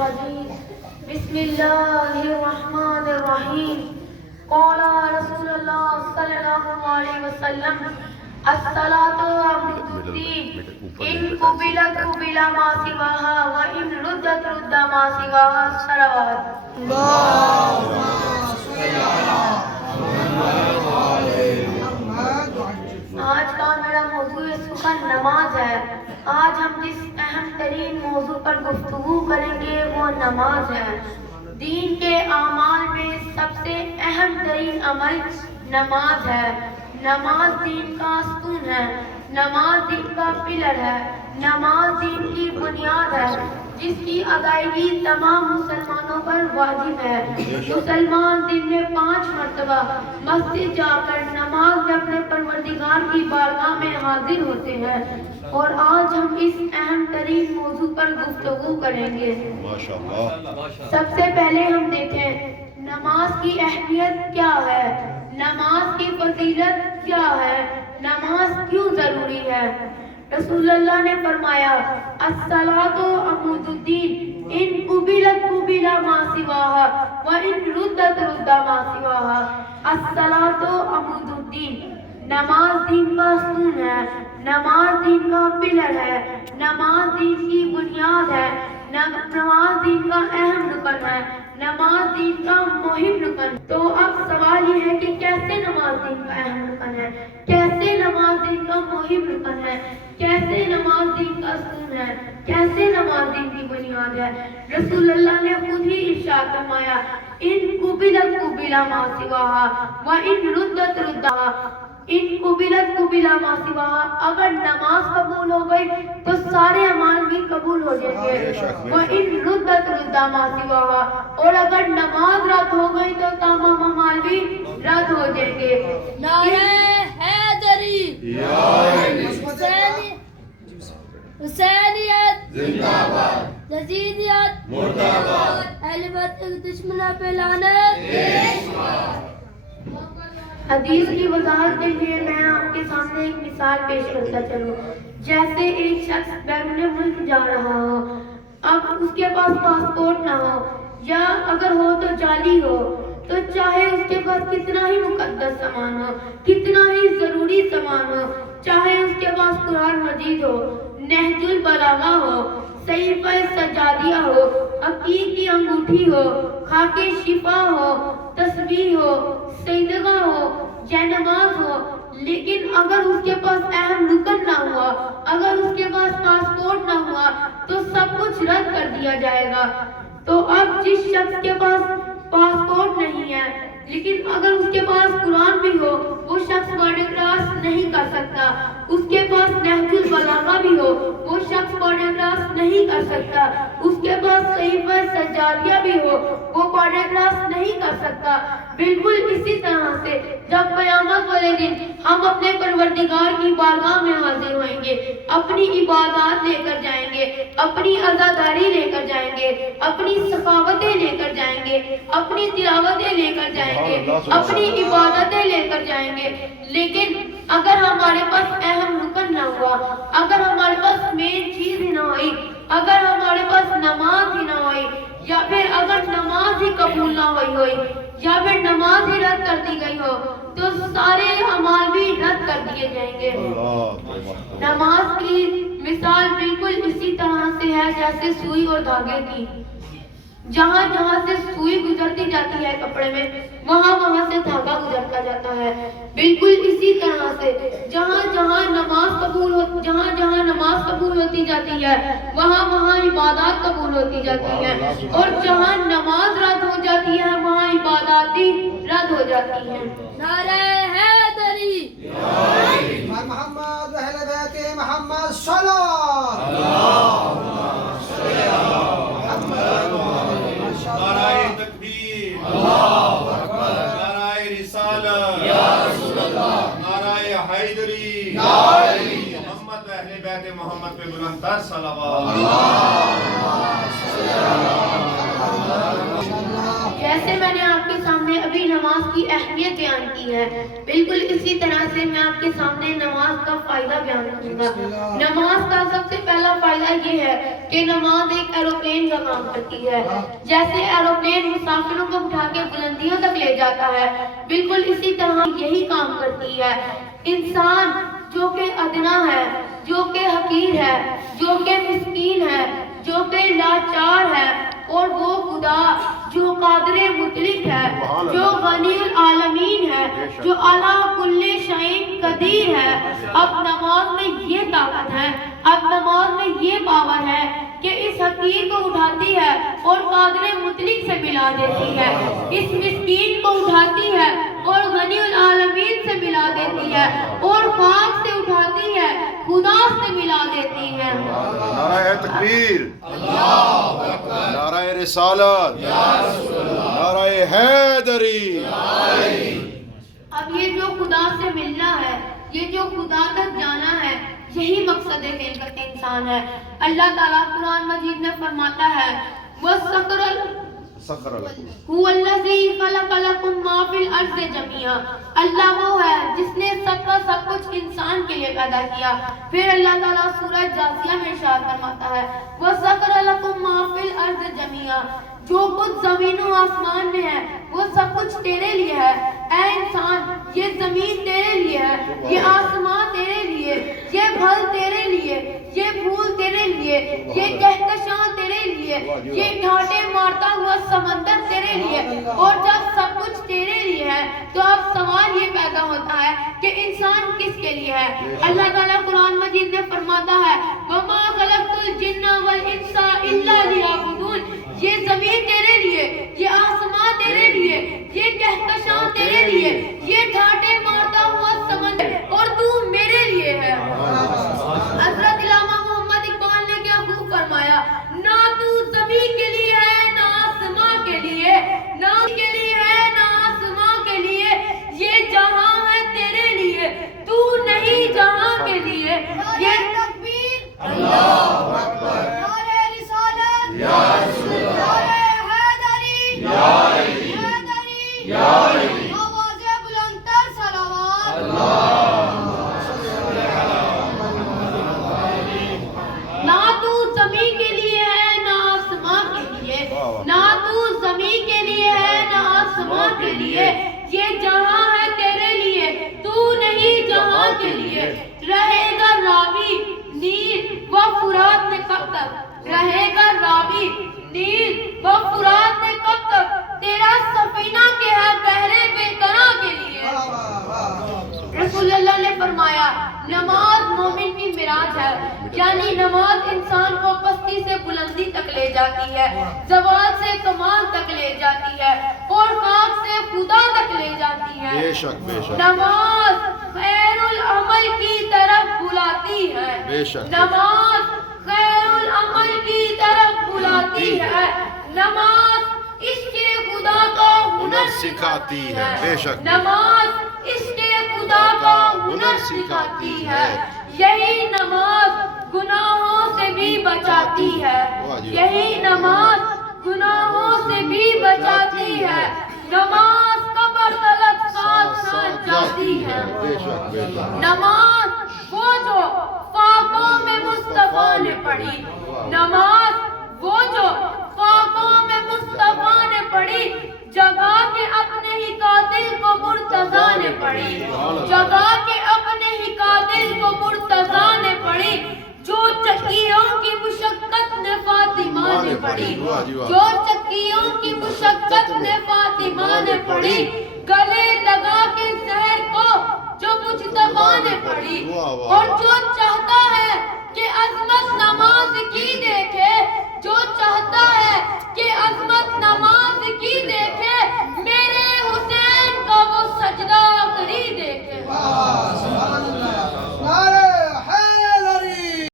الرجيم بسم الله الرحمن الرحيم قال رسول الله صلى الله عليه وسلم الصلاة عمود الدين إن قبلت قبل ما سواها وإن ردت رد ما سواها الصلوات. آج کا میرا موضوع سخن نماز ہے. آج ہم جس اہم ترین موضوع پر گفتگو کریں گے وہ نماز ہے. دین کے اعمال میں سب سے اہم ترین عمل نماز ہے. نماز دین کا ستون ہے. نماز دین کا پلر ہے. نماز دین کی بنیاد ہے جس کی ادائیگی تمام مسلمانوں پر واجب ہے. مسلمان دن میں 5 مرتبہ مسجد جا کر نماز میں اپنے پروردگار کی بارگاہ میں حاضر ہوتے ہیں اور آج ہم اس اہم ترین موضوع پر گفتگو کریں گے. سب سے پہلے ہم دیکھیں نماز کی اہمیت کیا ہے, نماز کی فضیلت کیا ہے, نماز کیوں ضروری ہے. رسول اللہ نے فرمایا الصلاۃ عمود الدین ان قبلت قبل ما سواها وان ردت رد ما سواها. الصلاۃ عمود الدین, نماز دین کا ستون ہے, نماز دین کا پلر ہے, نماز دین کی بنیاد ہے, نماز دین کا اہم رکن ہے, نماز دین کا مہم رکن. تو اب سوال یہ ہے کہ کیسے نماز دین کا اہم رکن ہے, کیسے نماز دین کا مہم رکن ہے, کیسے نماز دین کا ستون ہے, کیسے نماز دین کی بنیاد ہے. رسول اللہ نے خود ہی ارشاد فرمایا ان قبلت قبل ما سواها وان ردت ردها. ان قبلت قبل ما سواها, اگر نماز قبول ہو گئی تو سارے اعمال بھی قبول ہو جائیں گے. وان ردت رد ما سواها, اور اگر نماز رد ہو گئی تو تمام اعمال بھی رد ہو جائیں گے. نعرہ حیدری, حسینیت زندہ باد, یزیدیت مردہ باد, اہل بیت کے دشمنوں پہ لعنت. حدیث کی وضاحت کے لیے میں آپ کے سامنے ایک مثال پیش کرتا چلوں. جیسے ایک شخص بیرون ملک جا رہا ہو, اب اس کے پاس پاسپورٹ نہ ہو یا اگر ہو تو جعلی ہو, تو چاہے اس کے پاس کتنا ہی مقدس سامان ہو, کتنا ہی ضروری سامان ہو, چاہے اس کے پاس قرآن مجید ہو, نہج البلاغہ ہو, صحیفہ سجادیہ ہو, عقیق کی انگوٹھی ہو, خاک شفا ہو, تسبیح ہو, سیدگاہ ہو, جینماز ہو, لیکن اگر اس کے پاس اہم رکن نہ ہوا, اگر اس کے پاس پاسپورٹ نہ ہوا تو سب کچھ رد کر دیا جائے گا. تو اب جس شخص کے پاس پاسپورٹ نہیں ہے لیکن اگر اس کے پاس قرآن بھی ہو, وہ شخص باڈی کراس نہیں کر سکتا. اس کے پاس نہج البلاغہ بھی ہو, وہ شخص باڈی کراس نہیں کر سکتا. اس کے پاس صحیفہ سجادیہ بھی ہو, وہ باڈی کراس نہیں کر سکتا. بالکل اسی طرح سے جب قیامت والے دن ہم اپنے پروردگار کی بارگاہ میں حاضر ہوئیں گے, اپنی عبادات لے کر جائیں گے, اپنی عزاداری لے کر جائیں گے, اپنی سخاوتیں لے کر جائیں گے, اپنی تلاوتیں لے کر جائیں گے, اپنی عبادتیں لے کر جائیں گے, لیکن اگر ہمارے پاس اہم رکن نہ ہوا, اگر ہمارے پاس مین چیز ہی نہ ہوئی, اگر ہمارے پاس نماز ہی نہ ہوئی, یا پھر اگر نماز ہی قبول نہ ہوئی یا پھر نماز ہی رد کر دی گئی ہو, تو سارے اعمال بھی رد کر دیے جائیں گے. نماز کی مثال بالکل اسی طرح سے ہے جیسے سوئی اور دھاگے کی. جہاں جہاں سے سوئی گزرتی جاتی ہے کپڑے میں, وہاں وہاں سے دھاگا گزرتا جاتا ہے. بالکل اسی طرح سے جہاں جہاں نماز قبول ہوتی جاتی ہے, وہاں وہاں عبادات قبول ہوتی جاتی ہیں, اور جہاں نماز رد ہو جاتی ہے وہاں عبادات بھی رد ہو جاتی ہیں. نعرہ حیدری, محمد اہل بیت محمد صلوات. نعرہ تکبیر, نعرہ رسالت, نعرہ حیدری, محمد اہل بیت محمد پہ بلند تر صلوات. جیسے میں نے آپ کے سامنے ابھی نماز کی اہمیت بیان کی ہے, بالکل اسی طرح سے میں آپ کے سامنے نماز کا فائدہ بیان کروں گا. نماز کا سب سے پہلا فائدہ یہ ہے کہ نماز ایک ایروپلین کا کام کرتی ہے. جیسے ایروپلین مسافروں کو اٹھا کے بلندیوں تک لے جاتا ہے، بالکل اسی طرح یہی کام کرتی ہے. انسان جو کہ ادنا ہے، جو کہ حقیر ہے، جو کہ مسکین ہے، جو کہ لاچار ہے، اور وہ خدا جو قادر مطلق ہے، جو غنی العالمین ہے، جو علی کل شیء قدیر ہے. اب نماز میں یہ طاقت ہے، اب نماز میں یہ پاور ہے کہ اس حقیر کو اٹھاتی ہے اور قادر مطلق سے ملا دیتی ہے، اس مسکین کو اٹھاتی ہے اور غنی العالمین سے ملا دیتی ہے، اور خاک سے اٹھاتی ہے، خدا سے ملا دیتی ہے. نعرہ تکبیر، نعرہ رسالت، نعرہ حیدری. اب یہ جو خدا سے ملنا ہے، یہ جو خدا تک جانا ہے، یہی مقصد خلقت انسان ہے. اللہ تعالیٰ قرآن مجید میں فرماتا ہے سخر لکم هو الذی خلق لکم ما فی الارض جميعا. اللہ وہ ہے جس نے سب کا سب کچھ انسان کے لیے پیدا کیا. پھر اللہ تعالیٰ سورہ جاثیہ میں ارشاد فرماتا ہے وَسَخَرَ لَكُم مَّا فِي الْأَرْضِ جَمِيعًا. جو کچھ زمین و آسمان میں ہے وہ سب کچھ تیرے لیے ہے. اے انسان، یہ زمین تیرے لیے ہے، یہ آسمان تیرے لیے، یہ پھل تیرے لیے، یہ پھول تیرے لیے، یہ کہکشاں تیرے لیے، یہ ڈھانٹے مارتا ہوا سمندر تیرے لیے. اور جب سب کچھ تیرے لیے ہے تو اب سوال یہ پیدا ہوتا ہے کہ انسان کس کے لیے ہے. اللہ تعالیٰ قرآن مجید میں فرماتا ہے وَمَا خَلَقْتُ الْجِنَّ وَالْإِنسَ إِلَّا لِيَعْبُدُونِ. یہ زمین تیرے لیے، یہ آسمان تیرے لیے، یہ کہکشاں تیرے لیے، یہ ڈھانٹے مارتا ہوا سمندر اور تو میرے لیے ہے. حضرت علامہ محمد اقبال نے کیا خوب فرمایا، نہ تو زمین کے لیے ہے نہ آسمان کے لیے، نہ کے لیے ہے نہ آسمان کے لیے، یہ جہاں ہے تیرے لیے، تو نہیں جہاں کے لیے. یہ تکبیر، اللہ اکبر، نعرہ رسالت، یا رسول اللہ، نعرہ حیدری، یا علی، حیدری، یا علی، آواز بلند تر صلوات، نہ تو زمین کے لیے ہے نہ آسمان کے لیے، نہ تو زمین کے لیے ہے نہ آسمان کے لیے، یہ جہاں ہے تیرے لیے، تو نہیں جہاں کے لیے. رہے گا راوی نیل و فرات میں کب تک، رہے گا راوی نیل و فرات میں کب تک، تیرا سفینہ کے ہے بحر بے قرار کے لیے. رسول اللہ نے فرمایا نماز مومن کی معراج ہے، یعنی نماز انسان کو پستی سے بلندی تک لے جاتی ہے، زوال سے کمال تک لے جاتی ہے، اور خاک سے خدا تک لے جاتی ہے. بے شک بے شک نماز خیر العمل کی طرف بلاتی ہے، بے شک. نماز خیر العمل کی طرف بلاتی ہے، نماز عشق خدا کا ہنر سکھاتی ہے. بے شک. نماز عشق خدا کا ہنر سکھاتی ہے. یہی نماز گناہوں سے بھی بچاتی ہے، یہی نماز گناہوں سے بھی بچاتی ہے. نماز قبر تلک ساتھ ساتھ جاتی ہے. بے شک بے شک. نماز وہ جو فاقوں میں مصطفیٰ نے پڑھی، نماز وہ جو فاقوں میں مصطفیٰ نے پڑھی، جگا کے اپنے ہی قاتل کو مرتضیٰ نے پڑھی، جگا کے اپنے ہی قاتل کو مرتضیٰ نے پڑھی. جو چکیوں کی مشقت نے فاطمہ نے پڑھی، جو چکیوں کی مشقت نے فاطمہ نے پڑھی، گلے لگا کے زہر کو جو مجتبیٰ نے پڑھی. اور جو چاہتا ہے کہ عظمت